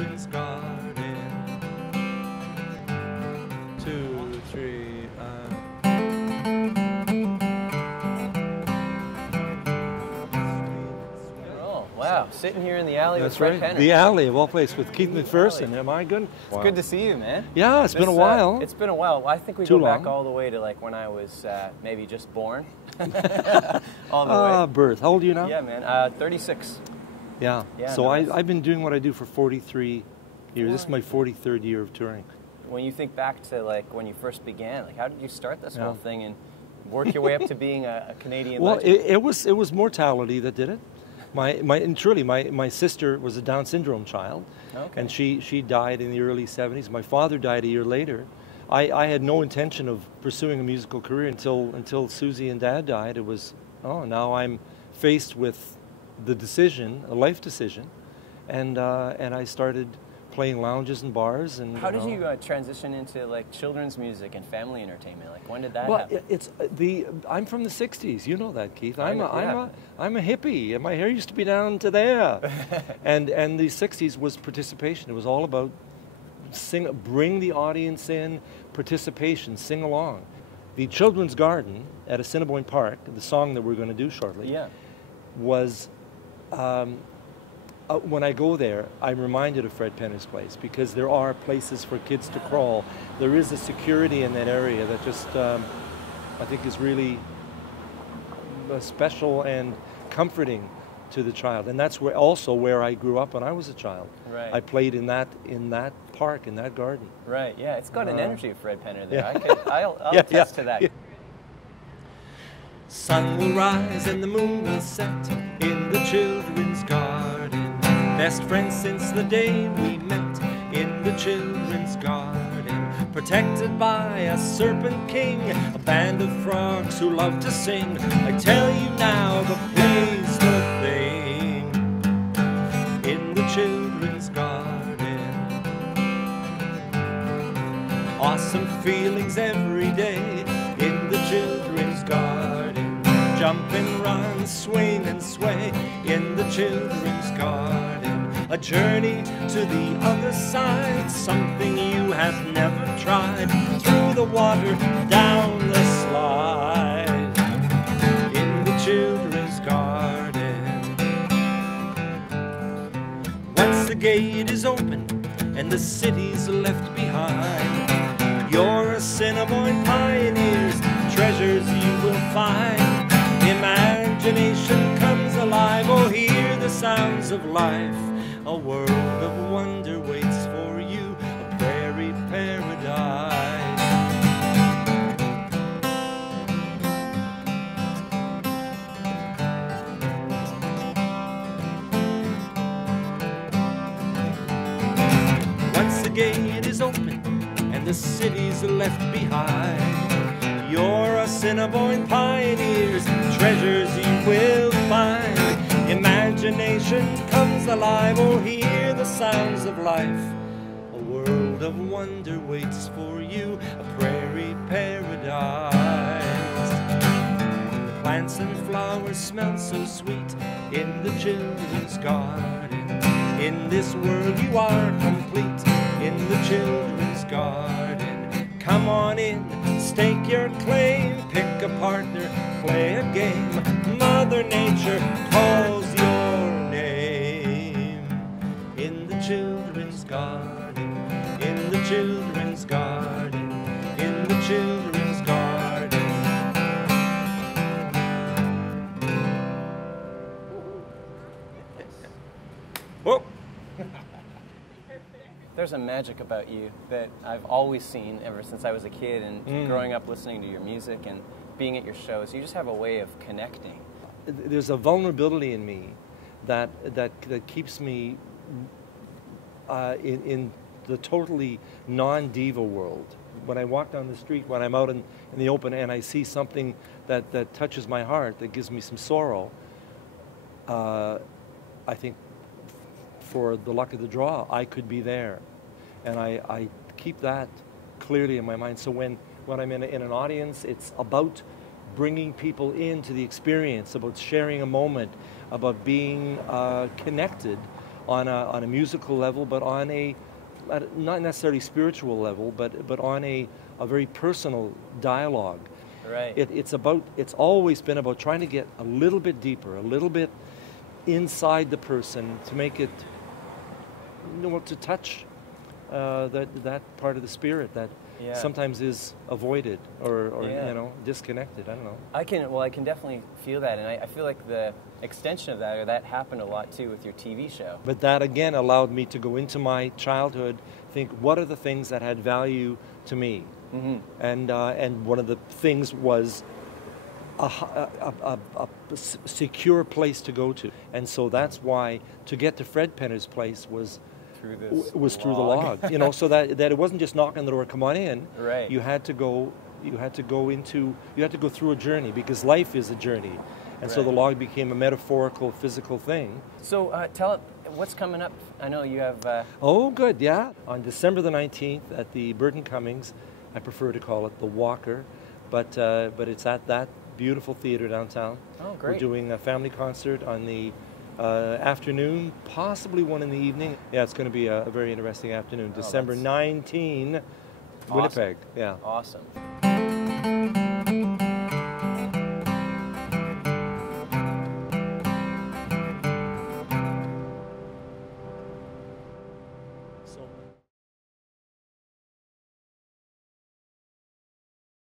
children's garden. 2, 3. Oh, wow. Sitting here in the alley with That's Fred right. Penner. The alley of all places with Keith Macpherson. Am I good? It's good to see you, man. Yeah, it's been a while. It's been a while. I think we Too go back long. all the way to like when I was maybe just born. All the way. Birth. How old are you now? Yeah, man. 36. Yeah. Yeah, So nice. I've been doing what I do for 43 years. This is my 43rd year of touring. When you think back to like when you first began, like how did you start this Yeah. whole thing and work your way up to being a Canadian Well, legend? it was mortality that did it. And truly, my sister was a Down syndrome child, Okay. and she died in the early 70s. My father died a year later. I had no intention of pursuing a musical career until Susie and Dad died. It was, now I'm faced with the decision, a life decision, and I started playing lounges and bars. And How did you transition into like children's music and family entertainment? Like when did that Well, happen? I'm from the '60s. You know that, Keith. I I'm know, a hippie, and my hair used to be down to there. and the '60s was participation. It was all about bring the audience in, participation, sing along. The Children's Garden at Assiniboine Park, the song that we're going to do shortly, was. When I go there, I'm reminded of Fred Penner's place because there are places for kids to crawl. There is a security in that area that just, I think, is really special and comforting to the child. And that's also where I grew up when I was a child. Right. I played in that park, in that garden. Right. Yeah, it's got an energy of Fred Penner there. Yeah. I'll attest to that. Yeah. Sun will rise and the moon will set in the children's garden. Best friends since the day we met in the children's garden. Protected by a serpent king, a band of frogs who love to sing. I tell you now, the play's the thing in the children's garden. Awesome feelings every day in the children's garden. Jump and run, swing and sway in the children's garden. A journey to the other side, something you have never tried. Through the water, down the slide, in the children's garden. Once the gate is open and the city's left behind, your Assiniboine pioneers, treasures you will find. Imagination comes alive, oh hear the sounds of life. A world of wonder waits for you, a prairie paradise. Once the gate is open and the city's left behind, your Assiniboine pioneers, treasures you will find. Imagination comes alive, oh hear the sounds of life. A world of wonder waits for you, a prairie paradise. The plants and flowers smell so sweet in the children's garden. In this world you are complete in the children's garden. Come on in, stake your claim, pick a partner, play a game. Mother Nature calls your name in the children's garden, in the children's garden, in the children's garden. Whoa. There's a magic about you that I've always seen ever since I was a kid and growing up listening to your music and being at your shows. You just have a way of connecting. There's a vulnerability in me that keeps me in the totally non-diva world. When I walk down the street, when I'm out in the open and I see something that touches my heart, that gives me some sorrow, I think for the luck of the draw, I could be there. And I keep that clearly in my mind. So when I'm in an audience, it's about bringing people into the experience, about sharing a moment, about being connected on a musical level, but on a not necessarily spiritual level, but on a very personal dialogue. Right. It's always been about trying to get a little bit deeper, a little bit inside the person to make it, to touch that part of the spirit that sometimes is avoided or disconnected. I don't know. I can definitely feel that, and I feel like the extension of that happened a lot too with your TV show. But that again allowed me to go into my childhood, think what are the things that had value to me, and one of the things was a secure place to go to, and so that's why to get to Fred Penner's place was through the log, so that it wasn't just knock on the door, come on in. Right. You had to go through a journey, because life is a journey, and so the log became a metaphorical, physical thing. So tell it, what's coming up? I know you have. Oh, good, yeah. On December the 19th at the Burton Cummings, I prefer to call it the Walker, but it's at that beautiful theater downtown. Oh, great. We're doing a family concert on the afternoon, possibly one in the evening. Yeah, it's going to be a very interesting afternoon. December 19, Winnipeg. Yeah. Awesome.